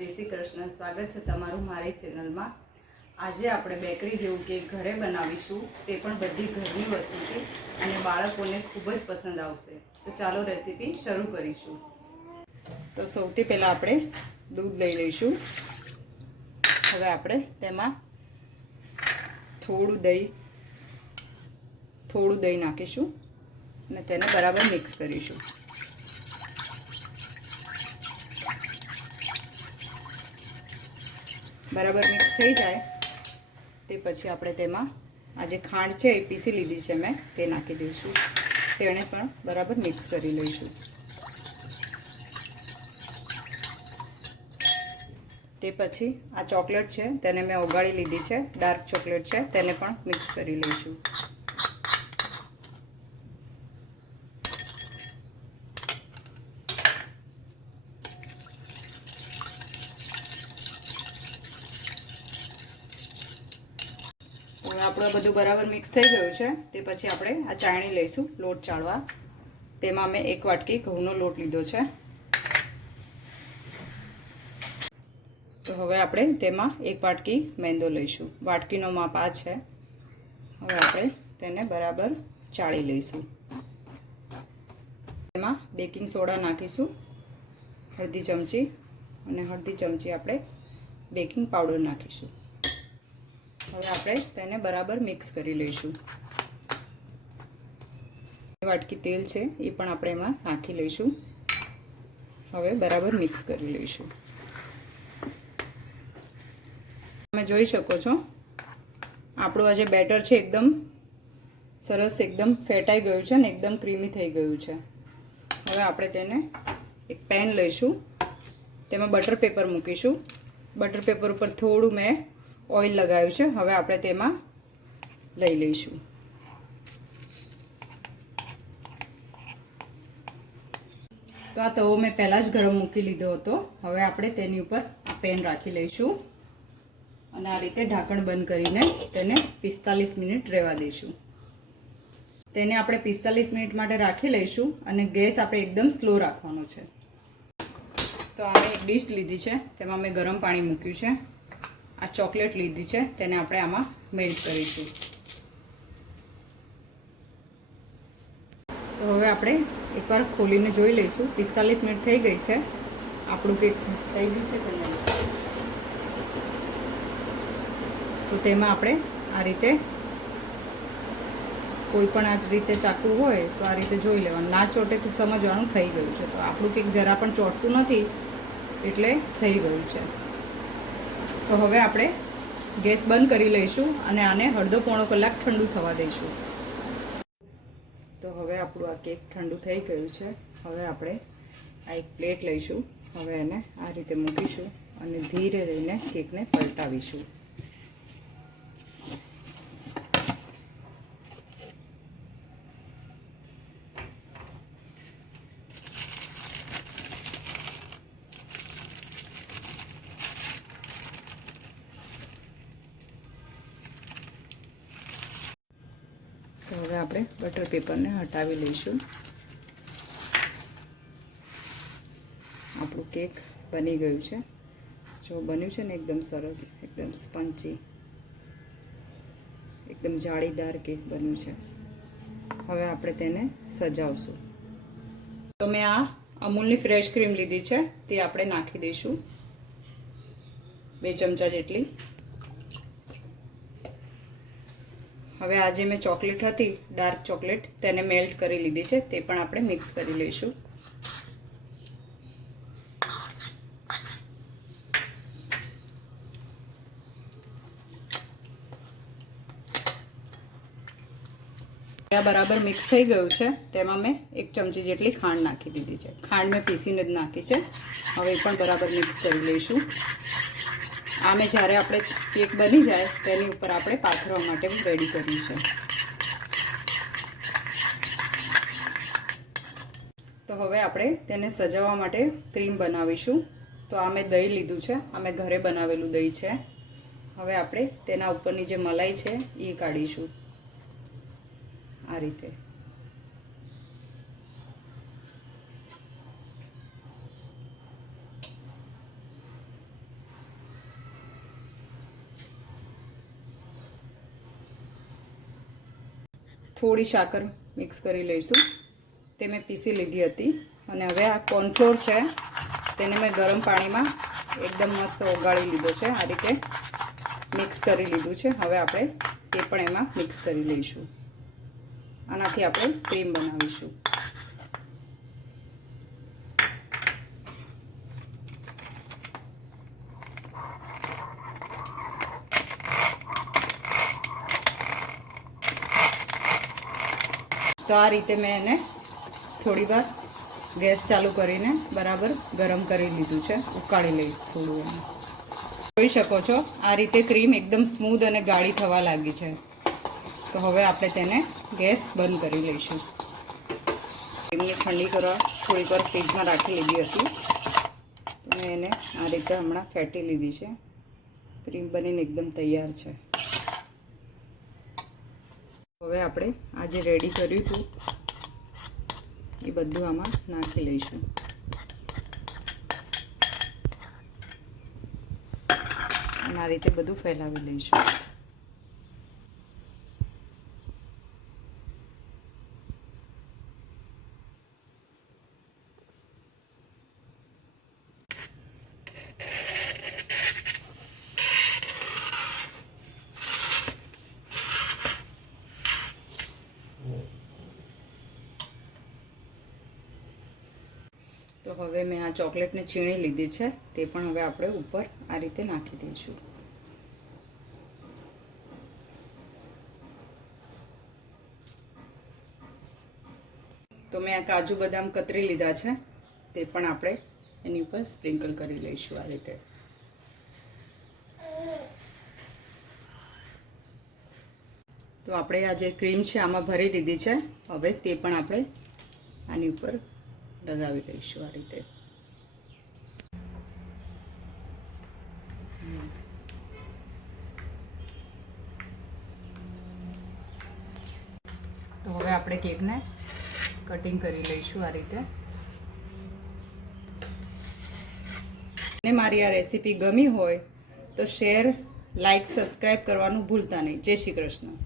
જય શ્રી કૃષ્ણ. સ્વાગત છે તમારું મારી ચેનલમાં. આજે આપણે બેકરી જેવું કેક ઘરે બનાવીશું તે પણ બધી ઘરની વસ્તુથી અને બાળકોને ખૂબ જ પસંદ આવશે. તો ચાલો રેસીપી શરૂ કરીશું. તો સૌથી પહેલાં આપણે દૂધ લઈ લઈશું. હવે આપણે તેમાં થોડું દહીં થોડું દહીં નાખીશું અને તેને બરાબર મિક્સ કરીશું. બરાબર મિક્સ થઈ જાય. તે પછી આપણે તેમાં આ જે ખાંડ છે એ પીસી લીધી છે મેં, તે નાખી દઈશું. તેને પણ બરાબર મિક્સ કરી લઈશું. તે પછી આ ચોકલેટ છે તેને મેં ઓગાળી લીધી છે, ડાર્ક ચોકલેટ છે, તેને પણ મિક્સ કરી લઈશું. હવે આપણું બધું બરાબર મિક્સ થઈ ગયું છે, તે પછી આપણે આ ચાળણી લઈશું, લોટ ચાળવા. તેમાં મેં એક વાટકી ઘઉંનો લોટ લીધો છે. તો હવે આપણે તેમાં એક વાટકી મેંદો લઈશું. વાટકીનો માપ આ છે. હવે આપણે તેને બરાબર ચાળી લઈશું. તેમાં બેકિંગ સોડા નાખીશું હળદી ચમચી, અને હળદી ચમચી આપણે બેકિંગ પાવડર નાખીશું. હવે આપણે તેને બરાબર મિક્સ કરી લઈશું. વાટકી તેલ છે, એ પણ આપણે એમાં નાખી લઈશું. હવે બરાબર મિક્સ કરી લઈશું. તમે જોઈ શકો છો, આપણું આ જે બેટર છે એકદમ સરસ, એકદમ ફેટાઈ ગયું છે ને એકદમ ક્રીમી થઈ ગયું છે. હવે આપણે તેને એક પેન લઈશું. તેમાં બટર પેપર મૂકીશું. બટર પેપર ઉપર થોડું મેં ઓઇલ લગાવ્યું છે. હવે આપણે તેમાં લઈ લઈશું. તો આ તવો મેં પહેલાં જ ગરમ મૂકી લીધો હતો. હવે આપણે તેની ઉપર આ પેન રાખી લઈશું. અને આ રીતે ઢાંકણ બંધ કરીને તેને પિસ્તાલીસ મિનિટ રહેવા દઈશું. તેને આપણે પિસ્તાલીસ મિનિટ માટે રાખી લઈશું અને ગેસ આપણે એકદમ સ્લો રાખવાનો છે. તો આ એક ડીશ લીધી છે. તેમાં મેં ગરમ પાણી મૂક્યું છે. આ ચોકલેટ લીધી છે, તેને આપણે આમાં મેલ્ટ કરીશું. તો હવે આપણે એકવાર ખોલીને જોઈ લઈશું. પિસ્તાલીસ મિનિટ થઈ ગઈ છે. આપણું કેક થઈ ગયું છે કે તો તેમાં આપણે આ રીતે કોઈ પણ આ જ રીતે ચાકુ હોય તો આ રીતે જોઈ લેવાનું. ના ચોટે તો સમજવાનું થઈ ગયું છે. તો આપણું કેક જરા પણ ચોટતું નથી, એટલે થઈ ગયું છે. તો હવે આપણે ગેસ બંધ કરી લઈશું અને આને અડધો પોણો કલાક ઠંડુ થવા દઈશું. તો હવે આપણું આ કેક ઠંડુ થઈ ગયું છે. હવે આપણે આ એક પ્લેટ લઈશું. હવે એને આ રીતે મૂકીશું અને ધીરે રહીને કેકને પલટાવીશું. હવે આપણે બટર પેપરને હટાવી લઈશું. આપણું કેક બની ગયું છે. જો બન્યું છે ને એકદમ સરસ, એકદમ સ્પંચી એકદમ જાળીદાર કેક બન્યું છે. હવે આપણે તેને સજાવશું. તો મેં આ અમૂલની ફ્રેશ ક્રીમ લીધી છે, તે આપણે નાખી દઈશું. બે ચમચા જેટલી. હવે આજે મેં ચોકલેટ હતી, ડાર્ક ચોકલેટ તેને મેલ્ટ કરી લીધી છે. તે પણ આપણે મિક્સ કરી લઈશું. આ બરાબર મિક્સ થઈ ગયું છે. તેમાં મેં એક ચમચી જેટલી ખાંડ નાખી દીધી છે. ખાંડ મેં પીસીને જ નાખી છે. હવે એ પણ બરાબર મિક્સ કરી લઈશું. આ મેં જ્યારે આપણે કેક બની જાય, તેની ઉપર આપણે પાથરવા માટે રેડી કર્યું છે. તો હવે આપણે તેને સજાવવા માટે ક્રીમ બનાવીશું. તો આ મેં દહીં લીધું છે આ મેં ઘરે બનાવેલું દહીં છે. હવે આપણે તેના ઉપરની જે મલાઈ છે એ કાઢીશું. આ રીતે. થોડી સાકર મિક્સ કરી લઈશું. તે મેં પીસી લીધી હતી. અને હવે આ કોર્નફ્લોર છે, તેને મેં ગરમ પાણીમાં એકદમ મસ્ત ઓગાળી લીધો છે. આ રીતે મિક્સ કરી લીધું છે. હવે આપણે તે પણ એમાં મિક્સ કરી લઈશું. આનાથી આપણે ક્રીમ બનાવીશું. તો આ રીતે મેં એને થોડી વાર ગેસ ચાલુ કરીને બરાબર ગરમ કરી લીધું છે. ઉકાળી લઈશ થોડું એને જોઈ શકો છો, આ રીતે ક્રીમ એકદમ સ્મૂધ અને ગાળી થવા લાગી છે. તો હવે આપણે તેને ગેસ બંધ કરી લઈશું. ક્રીમને ઠંડી કરવા થોડીક વાર ફ્રીજમાં રાખી લીધી હતી. તો મેં એને આ રીતે હમણાં ફેટી લીધી છે. ક્રીમ બનીને એકદમ તૈયાર છે. હવે આપણે આ જે રેડી કર્યું હતું, એ બધું આમાં નાખી લઈશું. અને આ રીતે બધું ફેલાવી લઈશું. તો હવે મેં આ ચોકલેટને છીણી લીધી છે. તે પણ હવે આપણે ઉપર આ રીતે નાખી દઈશું. તો મેં આ કાજુ બદામ કતરી લીધા છે. તે પણ આપણે એની ઉપર સ્પ્રિંકલ કરી લઈશું આ રીતે. તો આપણે આ જે ક્રીમ છે આમાં ભરી દીધી છે. હવે તે પણ આપણે આની ઉપર લગાવી લઈશું આ રીતે. તો હવે આપણે કેકને કટિંગ કરી લઈશું આ રીતે. ને મારી આ રેસીપી ગમી હોય તો શેર લાઇક સબસ્ક્રાઈબ કરવાનું ભૂલતા નહીં. જય શ્રી કૃષ્ણ.